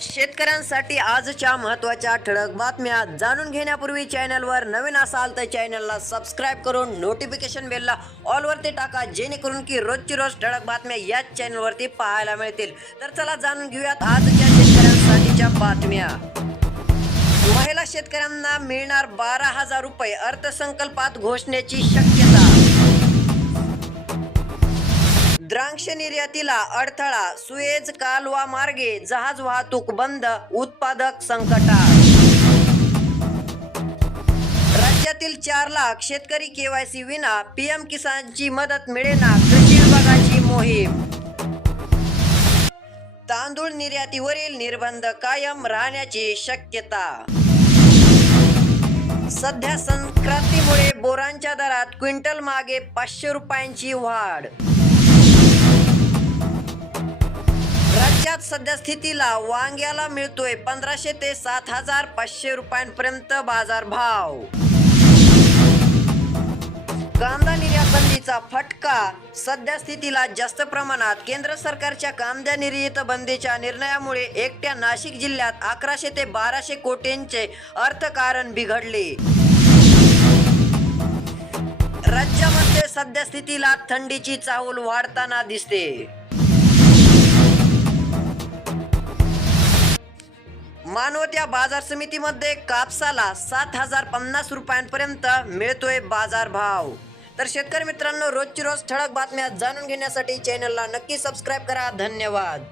शेतकऱ्यांसाठी आजच्या महत्त्वाच्या ठळक बातम्या जाणून घेण्यापूर्वी चॅनलवर नवीन असाल तर चॅनलला सबस्क्राईब करून नोटिफिकेशन बेलला ऑलवरती टाका जेणेकरून की रोजची रोज ठळक बातम्या याच चॅनलवरती पाहायला मिळतील. तर चला जाणून घेऊयात आजच्या शेतकऱ्यांसाठीच्या बातम्या. महिला शेतकऱ्यांना मिळणार बारा हजार रुपये अर्थसंकल्पात घोषण्याची शक्यता. द्राक्ष निर्यातीला अडथळा सुएज कालवा मार्गे जहाज वाहतूक बंद उत्पादक संकटात. राज्यातील चार लाख शेतकरी केवायसी विना पीएम किसानची मदत मिळेना कृषी विभागाची मोहीम. तांदूळ निर्यातीवरील निर्बंध कायम राहण्याची शक्यता. सध्या संक्रांतीमुळे बोरांच्या दरात क्विंटल मागे पाचशे रुपयांची वाढ. सद्यस्थितीला सध्या स्थितीला वांग्याला मिळतोय पंधराशे ते सात हजार पाचशे रुपयांपर्यंत बाजारभाव. कांदा निर्यात बंदीचा फटका सध्या स्थितीला जास्त प्रमाणात केंद्र सरकारच्या कांदा निर्यात बंदीच्या निर्णयामुळे एकट्या नाशिक जिल्ह्यात अकराशे ते बाराशे कोटींचे अर्थकारण बिघडले. राज्यामध्ये सध्या स्थितीला थंडीची चाहूल वाढताना दिसते. मानवत या बाजार समितीमध्ये कापसाला सात हजार पन्नास रुपयांपर्यंत मिळतोय बाजारभाव तर शेतकरी मित्रांनो रोजची रोज ठळक बातम्या जाणून घेण्यासाठी चॅनलला नक्की सबस्क्राईब करा. धन्यवाद.